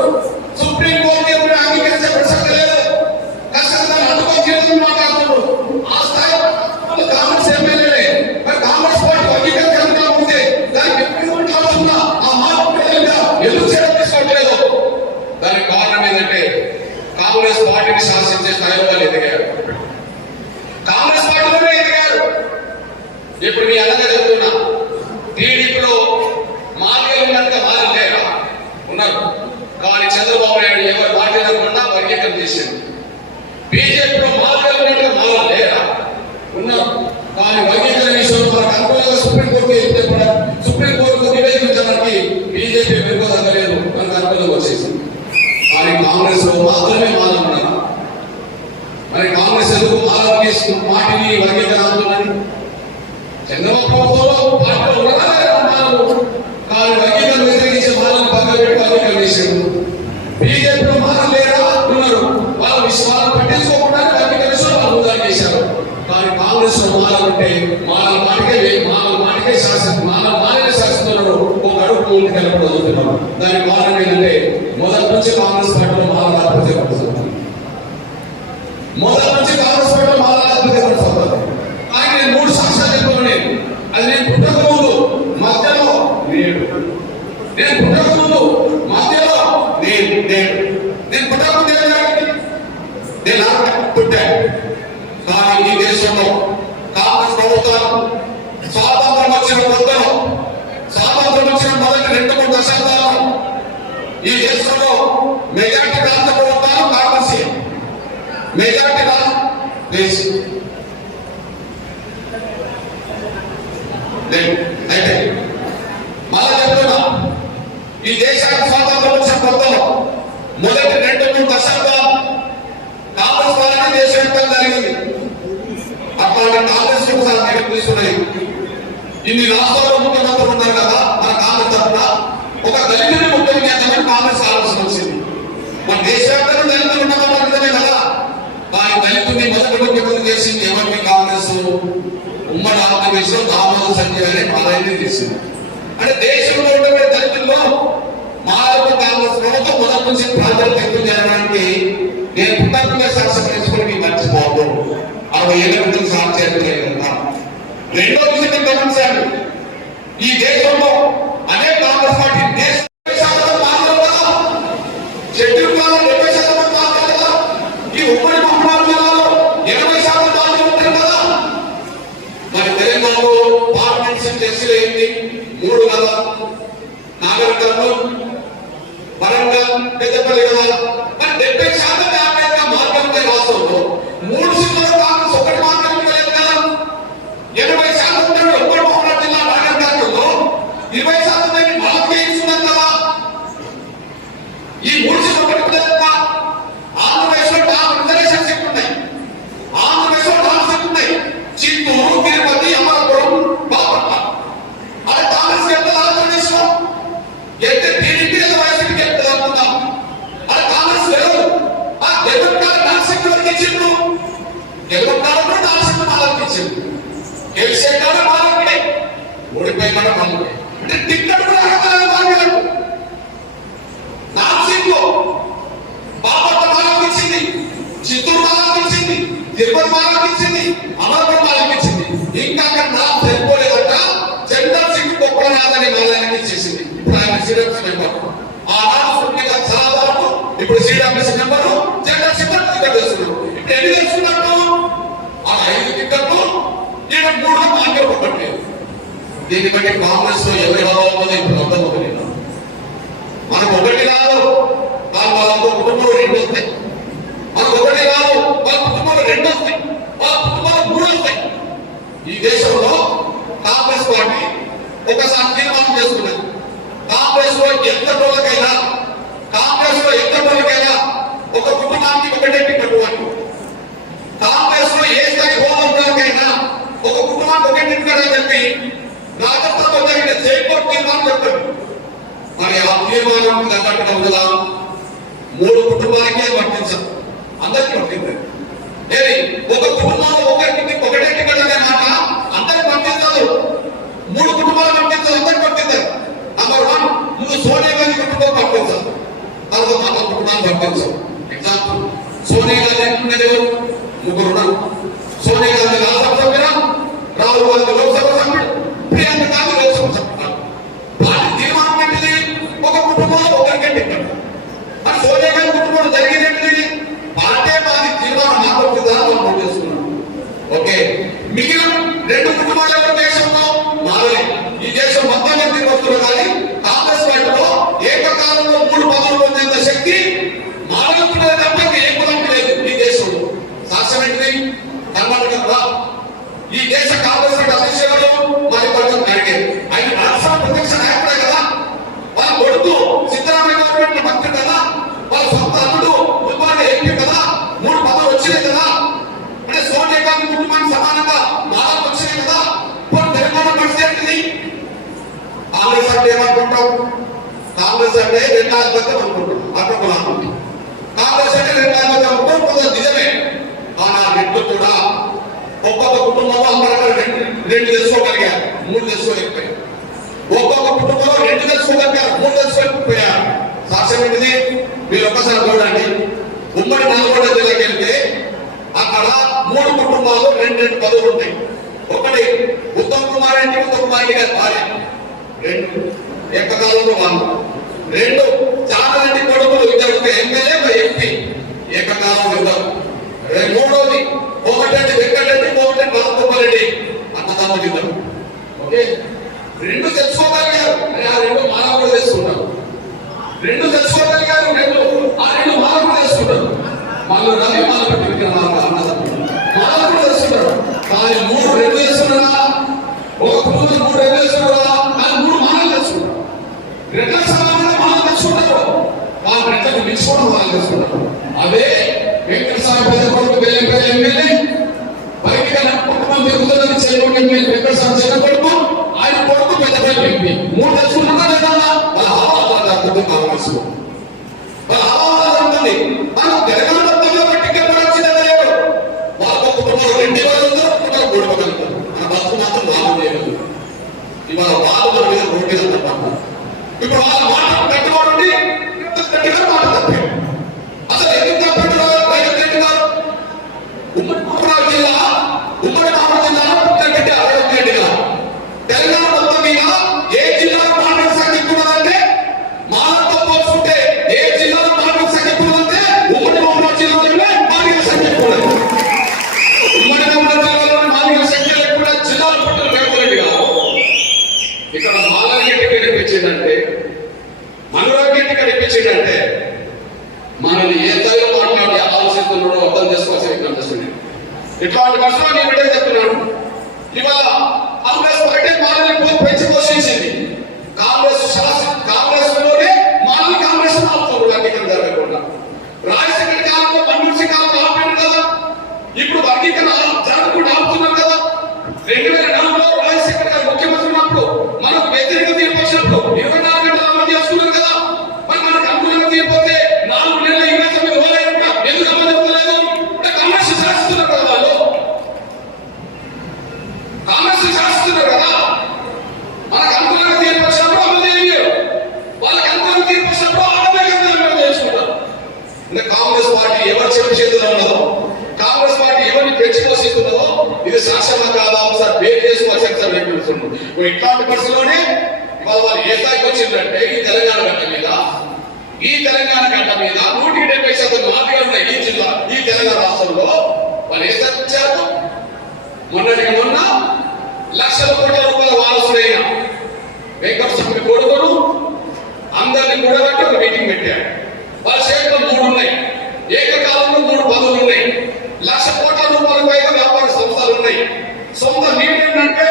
సుప్రీంకోర్టు తీర్పుని అంగీకరించే ప్రసక్తి లేదు. కష్టంగా అడ్డుకోవచ్చు మాట్లాడుతున్నారు. ఆ స్థాయి కాంగ్రెస్ ఎమ్మెల్యేలే. మరి కాంగ్రెస్ పార్టీ వర్గీకరణ అనుకూలం ఉంటే దానికి ఎప్పుడు మాట్లాడుతున్నా ఆ మాట ఎందుకు చేయడం తీసుకోవట్లేదు? దానికి కారణం ఏంటంటే కాంగ్రెస్ పార్టీని శాసించే స్థాయిలో వాళ్ళు ఎదిగారు. కాంగ్రెస్ పార్టీలోనే ఎదిగారు. ఇప్పుడు మీ అన్నగా చెప్తున్నా, టీడీపీలో మార్గలు ఉన్నట్టుగా మారు లేరా? ఉన్నారు. కానీ చంద్రబాబు నాయుడు ఎవరు పార్టీ అనుకున్నా వర్గీకరణ చేసింది. బీజేపీలో మార్గలు ఉన్నట్టుగా మారు లేరా? ఉన్నారు. కానీ వర్గీకరణ విషయంలో మనకు అనుకూలంగా సుప్రీంకోర్టుకు నివేదించడానికి బీజేపీ విరోధంగలేదు, మనకు అనుకూలంగా వచ్చేసింది. కానీ కాంగ్రెస్ లో మాత్రమే మాలం ఉన్నారు. మరి కాంగ్రెస్ ఎందుకు మాలం తీసుకున్న పార్టీని వర్గీకరణ అవుతుందని? చంద్రబాబు ప్రభుత్వంలో పార్టీలో ఉన్నారు. కానీ వర్గీకరణ వ్యతిరేకించే మాలను పక్కన పెట్టి వర్గీకరణ చేశారు. బీజేపీలో మాలం లేరా? ఉన్నారు. వాళ్ళని పట్టించుకోకుండా వర్గీకరణ వాళ్ళు ఉదాహరణ చేశారు. కానీ కాంగ్రెస్ లో మాలం అంటే మాల మాటికే శాసిస్తున్నారు. ఒక అడుగు ముందుకు వెళ్ళకూడదుతున్నారు. దానికి కారణం ఏంటంటే మొదటి నుంచి కాంగ్రెస్ పార్టీలో మాల రాకపోతే మొదటి నుంచి కాంగ్రెస్ పార్టీలో మాల రాకపోతే కొనసాగుతుంది. కానీ నేను 3 సాక్ష్యాలు చెప్పుకోండి. అది నేను పుట్టక ముందు మధ్యలో నేను పుట్టక ముందు మధ్యలో నేను పుట్టారు. కానీ ఈ దేశంలో కాంగ్రెస్ ప్రభుత్వం స్వాతంత్రం వచ్చిన కొత్తలో, స్వాతంత్రం వచ్చిన మొదటి 2-3 దశాబ్దాలు ఈ దేశంలో మెజార్టీ రాష్ట్ర ప్రభుత్వాలు కాంగ్రెస్, మెజార్టీ అయితే మళ్ళా చెప్తున్నా, ఈ దేశానికి స్వాతంత్రం వచ్చిన కొత్తలో మొదటి 2-3 దశాబ్దాలు కాంగ్రెస్ పాలన దేశవ్యాప్తంగా జరిగింది. అట్లాంటి కాంగ్రెస్ తీసుకున్నాయి. ఇన్ని రాష్ట్రాల్లో ముఖ్యమంత్రులు ఉన్నారు కదా మన కాంగ్రెస్ తరఫున, ఒక దళితుని ముఖ్యమంత్రి చేద్దామని కాంగ్రెస్ ఆలోచన వచ్చింది. మన దేశవ్యాప్తంగా దళితులు ఉన్నమాట నిజమే కదా, కానీ దళితుని మొదటి ముఖ్యమంత్రి చేసింది ఎవరికి? కాంగ్రెస్. ఉమ్మడి ఆంధ్రప్రదేశ్లో దామోదర్ సంజయ్ అనే పదవిని చేసింది. అంటే దేశంలో ఉండే దళితుల్లో మాలకు కాంగ్రెస్ ప్రభుత్వం మొదటి నుంచి ప్రాధాన్యత జరగడానికి నేను పుట్టకుండా శాసన చేసుకుని మీకు మర్చిపోవడం 60 ఏళ్ళ క్రితం సాధ్యం. రెండో విషయం గమనించాలి, ఈ దేశంలో అనేక కాంగ్రెస్ పార్టీ షెడ్యూల్ కాలం 70% మాత్రమే కదా, ఈ ఉమ్మడి మహబూబాబాద్ జిల్లాలో 80% మాత్రమే ఉంటారు కదా. మరి తెలంగాణలో పార్లమెంట్ సీట్లు ఎస్సీలు ఏంటి? 3 కదా, నాగర్ కర్నూలు, వరంగల్, పెద్దపల్లి కదా. మరి 70% యాభైగా మార్గంపై రాష్ట్రంలో 3 సీట్లలో కాంగ్రెస్ ఒకటి మాత్రమే లేదు కదా. 80% ఉమ్మడి మహబూబాబాద్ జిల్లా నాగర్ కర్నూలులో 20% మార్పు ఇస్తున్నాం కదా. ఈ 3 సీట్లు ఒకటి ఆంధ్రప్రదేశ్ లో రిజర్వేషన్ సీట్లు ఉన్నాయి, ఆంధ్రప్రదేశ్ లో 4 సీట్లు ఉన్నాయి, చిత్తూరు, తిరుపతి, అమలాపురం, బాపట్ల. అది కాంగ్రెస్ గెలుతుంది ఆంధ్రప్రదేశ్ లో. ఎంత టీడీపీ వైసీపీ గెలుతుంది అనుకుందాం, అది కాంగ్రెస్ గెలవదు. ఆ గెలుపుకాలు 4 సీట్లు వరకు ఇచ్చిండ్రు, గెలుపుకాలు 4 సీట్లు మాలకు ఇచ్చిండ్రు, గెలిచే కాలం మాలకుడే, ఓడిపోయి మన మాలకుడే. అంటే టిక్కెట్ కూడా మాలకు 4 సీట్లు బాపట్ల మాలకు ఇచ్చింది, చిత్తూరు మాలకు ఇచ్చింది, తిరుపతి మాలకు ఇచ్చింది, అమలాపురం మాలకు ఇచ్చింది. ఇంకా అక్కడ నాకు సరిపోలేదట, జనరల్ సీట్ గొప్పనాథని మాలానికి ఇచ్చేసింది. ఇప్పుడు ఆయన సీడబ్ల్యూసీ మెంబర్. ఆనాడు చాలా వరకు ఇప్పుడు CWC member general seat ticket వేస్తున్నారు. ఇప్పుడు ఎన్ని వేసుకున్నట్టు? ఆ 5 టికెట్లు 3 మాకే పట్టలేదు. దీన్ని బట్టి కాంగ్రెస్ లో ఎవరి హవాలో ఇప్పుడు అర్థమవుతుంది. మనకు ఒకటి కాదు, వాళ్ళ కుటుంబంలో 2 వస్తాయి. మనకు ఒకటి కాదు, వాళ్ళ కుటుంబంలో 2 వస్తాయి, వాళ్ళ కుటుంబంలో 3 వస్తాయి. ఈ దేశంలో కాంగ్రెస్ పార్టీ ఒకసారి తీర్మానం చేసుకున్నది, కాంగ్రెస్ లో ఎంత రోజులకైనా ఒక కుటుంబానికి ఒకటే టికెట్ ఇవ్వండి. కాంగ్రెస్ లో ఏ స్థాయి హోదాకైనా ఒక కుటుంబానికి ఒకటే టికెట్ అని చెప్పి రాజస్థాన్లో జరిగిన జైకోర్టు తీర్మానం చెప్పారు. మరి ఆ తీర్మానం తగ్గట్టుగా ఉందా? 3 కుటుంబాలకే వర్తించదు, అందరికీ వర్తించదు. ఏది ఒక కుటుంబంలో ఒకటే టికెట్ అనే మాట అందరికి వర్తించదు, 3 కుటుంబాలకు వర్తించదు, అందరికి వర్తించదు. నంబర్ 1, ముందు సోనియా గాంధీ కుటుంబం వర్తించదు, తర్వాత మన కుటుంబాన్ని వర్తించదు. ఎగ్జాంపుల్, సోనియా గాంధీ అంటున్నది ఎవరు? 3 ఉన్నారు. సోనియా గాంధీ రాజ్యసభ సభ్యురా, రాహుల్ గాంధీ లోక్సభ సభ్యుడు, ప్రియాంక గాంధీ లోక్సభ సభ్యుడు. వాటి తీర్మానం ఏంటిది? ఒక కుటుంబంలో ఒకరికే టికెట్. మరి సోనియా గాంధీ కుటుంబంలో జరిగేది ఏంటిది? పార్టీ మాది తీర్మానం మాకు చేసుకున్నాం. ఓకే, మిగిలిన 2 కుటుంబాలు ఎవరు దేశంలో? మారే. ఈ దేశం మొత్తం మంది వస్తున్నారు. కానీ కాంగ్రెస్ పార్టీలో ఏకకాలంలో 3 పదవులు పొందేంత శక్తి మాలకులే తప్ప ఏ కులంకి లేదు ఈ దేశంలో. సాక్ష్యం ఏంటిది? కర్ణాటక ఈ దేశ కాంగ్రెస్ అధ్యక్షుడు మల్లికార్జున ఖర్గే, ఆయన రాష్ట్ర ప్రత్యక్ష నాయకుడే కదా. వాళ్ళ కొడుకు సిద్ధరామయ్య గవర్నమెంట్ మంత్రి కదా, వాళ్ళ సొంత అల్లుడు ఉపాధి ఎంపీ కదా, 3 పదవులు వచ్చినాయి కదా. అంటే సోనియా గాంధీ కుటుంబానికి సమానంగా మాలకు వచ్చినాయి కదా. ఇప్పుడు తెలంగాణ పరిస్థితి కాంగ్రెస్ అంటే ఏమనుకుంటాం? కాంగ్రెస్ అంటే 2 ఆధిపత్యం అనుకుంటాం, అక్కడ కాంగ్రెస్ అంటే 2 ఆధిపత్యం అనుకుంటాం. నిజమే, కానీ ఆ 2 కూడా ఒక్కొక్క కుటుంబంలో అందరూ 2 తెచ్చుకోగలిగారు, 3 తెచ్చుకోలేకపోయారు. ఒక్కొక్క కుటుంబంలో 2 తెచ్చుకోగలిగారు, 3 తెచ్చుకోలేకపోయారు. సాక్ష్యం ఏంటిది? మీరు ఒక్కసారి చూడండి, ఉమ్మడి నల్గొండ జిల్లాకి వెళ్తే అక్కడ 3 కుటుంబాలు 2 పదవులు ఉంటాయి. ఒకటి ఉత్తమ్ కుమార్ రెడ్డి గారి భార్య, 2 ఏకకాలంలో వాళ్ళు, 2 చాలా రెడ్డి కొడుకులు, 2 ఎమ్మెల్యే, 1 ఎంపీ ఏకకాలంలో 2 మూడోది ఒకటంటే వెంకటరెడ్డి, ఒకటంటే రామగోపాలరెడ్డి అన్నదమ్ములు. ఓకే, రెండు తెచ్చుకోగలిగారు, ఆ రెండు మానవ కూడా తెచ్చుకుంటారు. రెండు తెచ్చుకోగలిగారు, ఆ రెండు మానవ కూడా తెచ్చుకుంటారు. వాళ్ళు రవి మాలపెట్టి విక్రమార్క అన్నదమ్ములు మానవ కూడా తెచ్చుకుంటారు. కానీ మూడు రెండు తెచ్చుకున్నారా? ఒక కుటుంబం మూడు రెండు తెచ్చుకున్నారా? కానీ మూడు మానవ తెచ్చుకుంటారు. రెండవ సమానంగా మానవ తెచ్చుకుంటారు. వాళ్ళు రెండకు మించుకోవడం మానవ తెచ్చుకుంటారు. అదే వెంకటస్వామి పెద్ద కొడుకు బెల్లంపల్లి ఎమ్మెల్యే, పరికర కుటుంబం తిరుగుతుందని చెల్లి ఎమ్మెల్యే వెంకటస్వామి చిన్న కొడుకు, ఆయన కొడుకు పెద్దపల్లి ఎంపీ. మూడు తెచ్చుకుంటున్నా లేదా? వాళ్ళ ఆవాదాలు కాంగ్రెస్ వాళ్ళ ఆవాదాలు ఉంటుంది. మనం తెలంగాణ మొత్తంలో పట్టికెళ్ళాల్సిందే. వాళ్ళ కుటుంబం రెండు వాళ్ళు గొడవగలుగుతారు. మన బతుకు మాత్రం రాలేదు. ఇవాళ వాళ్ళు మన మీద రోడ్డు మీద తప్పారు. ఇప్పుడు వాళ్ళ మాట కట్టుకోండి, మాట తప్పే. అసలు ఎందుకు తప్పెట్టారు? ఉమ్మడి కామారెడ్డి జిల్లా, ఉమ్మడి కామారెడ్డి జిల్లాలో పుట్టగడ్డి అరవై తెలంగాణ మొత్తం మీద ఏ జిల్లాలో కాంగ్రెస్ సంఖ్య ఎక్కువ ఉన్నదంటే, మాలతో పోల్చుకుంటే ఏ జిల్లాలో కాంగ్రెస్ సంఖ్య ఎక్కువ ఉన్నదంటే ఉమ్మడి కామారెడ్డి జిల్లాలోనే కాంగ్రెస్ సంఖ్య ఎక్కువ ఉన్నది. ఉమ్మడి కామారెడ్డి జిల్లాలోని కాంగ్రెస్ సంఖ్య ఎక్కువ జిల్లాలో పుట్టిన రేవంత్ గారు ఇక్కడ మాలగడ్డి కనిపించిందంటే, మనోరగడ్డి కనిపించిందంటే మనల్ని ఏ స్థాయిలో మాట్లాడి ఆలోచిస్తున్నాడో అర్థం చేసుకోవాల్సిన విజ్ఞప్తి చేస్తున్నాను. ఇట్లాంటి కష్టాలు నేను బిడ్డ చెప్తున్నాను. ఇవాళ కాంగ్రెస్ ఒకటే మాలని పెంచి పోషించింది. కాంగ్రెస్ లోనే మాలని కాంగ్రెస్ ఆపుతున్నారు వర్గీకరణ జరగకుండా. రాజశేఖర కాలంలో మన్మోహన్ కాలంలో ఆపారు కదా, ఇప్పుడు వర్గీకరణ జరగకుండా ఆపుతున్నారు కదా. 2004లో రాజశేఖర గారు ముఖ్యమంత్రి ఉన్నప్పుడు మనకు వ్యతిరేక తీర్పు వచ్చినప్పుడు 24 గంటలు అమలు చేసుకున్నారు కదా. మరి మనకు అనుకూలంగా తీరిపోతే 4 నెలల 29 రోజులైనా ఎందుకు అమలు జరుగుతలేదు? కాంగ్రెస్ శాసిస్తున్నారు కదా, వాళ్ళు కాంగ్రెస్ శాసిస్తున్నారు కదా. మనకు అనుకూలంగా తీర్పు వచ్చినప్పుడు అమలు చేయలేరు, వాళ్ళకి అనుకూలంగా తీర్పు వచ్చినప్పుడు ఆటోమేటిక్గా అమలు చేసుకుంటారు. అంటే కాంగ్రెస్ పార్టీ ఎవరి చెప్పు చేతుల్లో ఉన్నదో, కాంగ్రెస్ పార్టీ ఎవరిని పెంచి పోషిస్తున్నదో ఇది శాసనం కాదా ఒకసారి వేరు చేసుకోవాల్సి వ్యక్తిస్తున్నాం. ఇట్లాంటి పరిస్థితిలోనే ఇవాళ వాళ్ళు ఏ స్థాయికి వచ్చిందంటే ఈ తెలంగాణ గడ్డ మీద 170% మాఫియా ఉన్నాయి ఈ జిల్లా, ఈ తెలంగాణ రాష్ట్రంలో. వాళ్ళు ఏ స్థాయికి వచ్చారు? మొన్నటికి మొన్న లక్షల కోట్ల రూపాయల వారసుడైన వెంకటస్వామి కొడుకును అందరినీ కూడబెట్టి ఒక మీటింగ్ పెట్టారు. వాళ్ళ చేతిలో 3 ఉన్నాయి, ఏకకాలంలో 3 పదవులు ఉన్నాయి, 1,00,000 కోట్ల రూపాయల పైగా వ్యాపార సంస్థలు ఉన్నాయి. సొంత మీడియా అంటే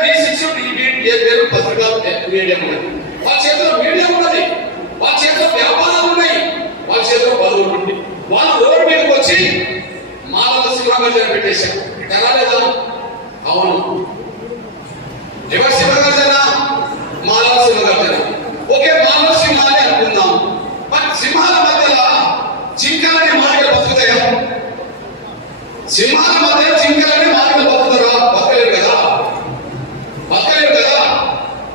పత్రికా మీడియా ఉన్నది, వాళ్ళ చేతిలో మీడియా ఉన్నది, వాళ్ళ చేతిలో వ్యాపారాలు ఉన్నాయి, వాళ్ళ చేతిలో పదవులు ఉన్నాయి. వాళ్ళు రోడ్డు మీదకి వచ్చి మాలవ సింహగర్జన పెట్టేశారు. తెరాలేదా? అవును. ఎవరు సింహగర్జన? మాలవ సింహగర్జన. ఓకే, మాలవ సింహాన్ని అనుకుందాం. మరి సింహాల మధ్యలో జింకలనే మాటలు బతుకుతాయా? సింహాల మధ్య జింకలనే మాటలు బతుకుతారా? బతకలేరు కదా, బతకలేరు కదా.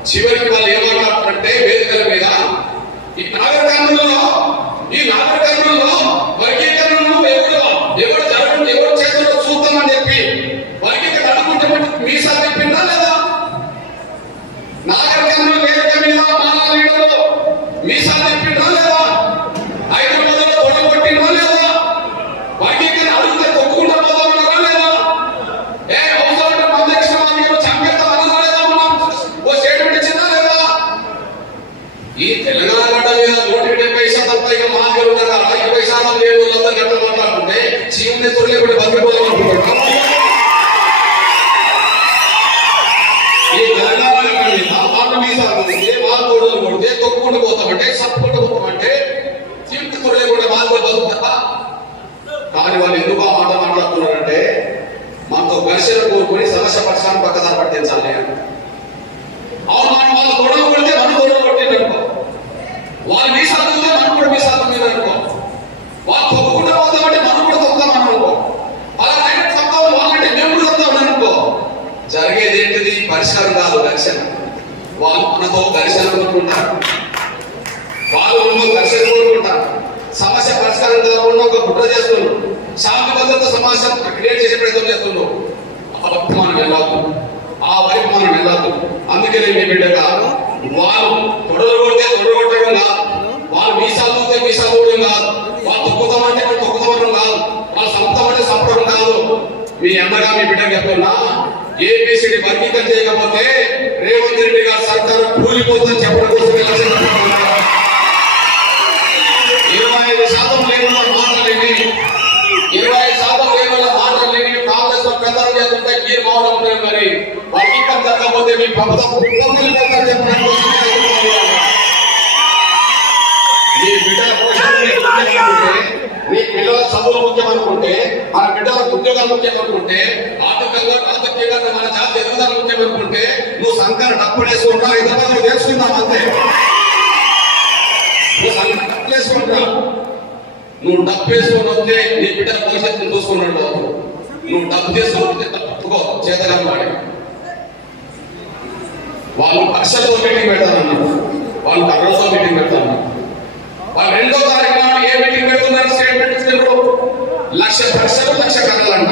చివరికి వాళ్ళు ఏం మాట్లాడుతారంటే వేదికల మీద ఈ నాగర కర్నూలులో వర్గీకరణను ఎవరు జరగడం ఎవరు చేతుల్లో చూద్దామని చెప్పి వర్గీకరణ అనుకుంటే మీసా చెప్పిందా లేదా? నాగర కర్నూలు వేదిక మీద మానవులు మీసా చెప్పిందా లేదా? 5 రోజుల్లో తొడి కొట్టిందా లేదా? వర్గీకరణ అడిగితే కొట్టుకుంటా పోదామన్నారా లేదా? ఏ అవసరం మందక్షణ చంపేస్తామన్నా లేదా? మనం ఓ స్టేట్మెంట్ ఇచ్చిందా లేదా? ఈ తెలంగాణ గడ్డ మీద 170% అంతా ఇక మాఫియాలు ఉన్నారు. 20% లేని వాళ్ళంతా గడ్డ మాట్లాడుతుంటే చీమని తొలిలేకుండా బతికిపోదామనుకుంటున్నాడు. ఈ తెలంగాణ గడ్డ మీద వాళ్ళు మీసాలు కొడితే, వాళ్ళు గొడవలు కొడితే, తొక్కుకుంటూ పోతామంటే, సప్పుకుంటూ పోతామంటే చీమని తొలిలేకుండా వాళ్ళు బతుకుతారా? కానీ వాళ్ళు ఎందుకు ఆ మాట మాట్లాడుతున్నారంటే మనతో ఘర్షణ కోరుకుని సమస్య పరిష్కారం పక్కదారి పట్టించాలి అని. అవును, మనం వాళ్ళు గొడవ కొడితే మనం గొడవ కొట్టిందనుకో, వాళ్ళు మీసాలు మీద మనం కూడా మీసాల మీద అనుకో, వాళ్ళు తొక్కుకుంటూ పోతామంటే మనం కూడా తొక్కుతామని అనుకో, అలా ఆయన తొక్కుతాం వాళ్ళంటే మేము కూడా తొక్కుతామని అనుకో. జరిగేది ఏంటిది? పరిష్కారం కాదు, ఘర్షణ. వాళ్ళు మనతో ఘర్షణ కోరుకుంటారు, వాళ్ళు ఘర్షణ కోరుకుంటారు. సమస్య పరిష్కారం కాకుండా ఒక కుట్ర చేస్తున్నారు, శాంతి భద్రత సమస్య క్రియేట్ చేసే ప్రయత్నం చేస్తున్నారు. ఆ వైపు మనం వెళ్ళాలి, ఆ వైపు మనం వెళ్ళాలి. అందుకే నేను బిడ్డగా వాళ్ళు తొడలు కొడితే తొడలు కొట్టడం కాదు, వాళ్ళు మీసాలు తోడితే మీసాలు తోడడం కాదు, వాళ్ళు తొక్కుతామంటే మనం తొక్కుతామడం కాదు, వాళ్ళు సంపడం అంటే సంపడం కాదు. మీ అన్నగా మీ బిడ్డకి చెప్తున్నా, ఏపీసీడీ వర్గీకరణ చేయకపోతే రేవంత్ రెడ్డి గారి సర్కారు కూలిపోతుందని చెప్పడం కోసం 25% లేని మాటలేని 25% లేని వాళ్ళ మాటలేని కాంగ్రెస్ లో పెద్దలు చేస్తుంటే మీరు మౌనం ఉంటారు. మరి వర్గీకరణ జరగకపోతే మీ ప్రభుత్వం చెప్పడం కోసం మీ బిడ్డల పోషణ మీ పిల్లల చదువులు ముఖ్యం అనుకుంటే, మన బిడ్డల ఉద్యోగాలు ముఖ్యం అనుకుంటే, ఆర్థికంగా రాజకీయంగా మన జాతి ఎదుగుదల ముఖ్యం అనుకుంటే, నువ్వు సంకర డబ్బులు వేసుకుంటా హైదరాబాద్ నువ్వు తెలుసుకుంటావు అంతే. నువ్వు సంకర డబ్బులు వేసుకుంటా, నువ్వు డబ్బు వేసుకుని వస్తే నీ బిడ్డల భవిష్యత్తును చూసుకున్నాడు. నువ్వు డబ్బు చేసుకుంటే తప్పుకో చేతగా వాడి వాళ్ళు లక్షలతో మీటింగ్ పెడతానన్నారు, వాళ్ళు కర్రలతో మీటింగ్ పెడతాను. వాళ్ళు 2వ తారీఖు నాడు ఏ మీటింగ్ పెడుతున్నారు? స్టేట్మెంట్ ఇస్తున్నారు. 1,00,000 పరీక్షలు 1,00,000 కర్రలంట,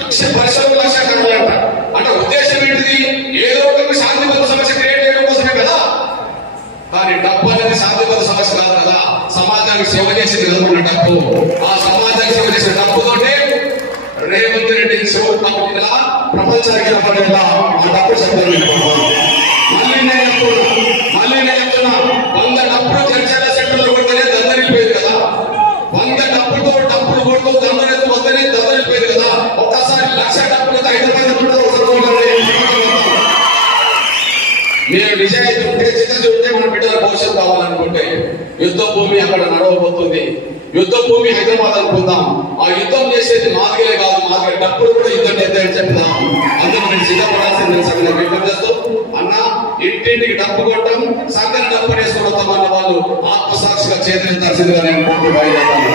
1,00,000 పరీక్షలు 1,00,000 కర్రలంట. అంటే ఉద్దేశం ఏంటిది? ఏదో ఒక శాంతిభద్ర సమస్య క్రియేట్ చేయడం కోసమే కదా. కానీ డబ్బు అనేది శాంతిభద్ర సమస్య కాదు కదా. సమాజానికి సేవ చేసింది కనుకున్న డబ్బు, ఆ సమాజానికి సేవ చేసిన డబ్బుతోనే రేవంత్ రెడ్డి శివలా ప్రపంచానికి కనపడేలా ఆ డబ్బు శబ్దం మళ్ళీ నేను చెప్తున్నా 100 డబ్బులు జనసేన సెంటర్లో కొడితేనే దద్దరిపోయింది కదా. 100 డబ్బులతో డబ్బులు కొడుతూ దండనెత్తు వద్దనే దద్దరిపోయింది కదా. ఒక్కసారి 1,00,000 డబ్బులతో మీరు నిజాయితీ ఉంటే చిత్తశుద్ధి ఉంటే మన బిడ్డల భవిష్యత్తు కావాలనుకుంటే యుద్ధ భూమి అక్కడ నడవబోతుంది. యుద్ధ భూమి హైదరాబాద్ అనుకుందాం. ఆ యుద్ధం చేసేది మాదిగే కాదు, మాదిగే డబ్బులు కూడా యుద్ధం చేద్దామని చెప్తాం. అందుకు నేను సిద్ధపడాల్సింది సంగతి వ్యక్తం చేస్తూ, అన్న ఇంటింటికి డబ్బు కొట్టడం సంగతి డబ్బు వేసుకుని వస్తామన్న వాళ్ళు ఆత్మసాక్షిగా చేతులు తరిసిందిగా నేను కోరుకుంటున్నాను.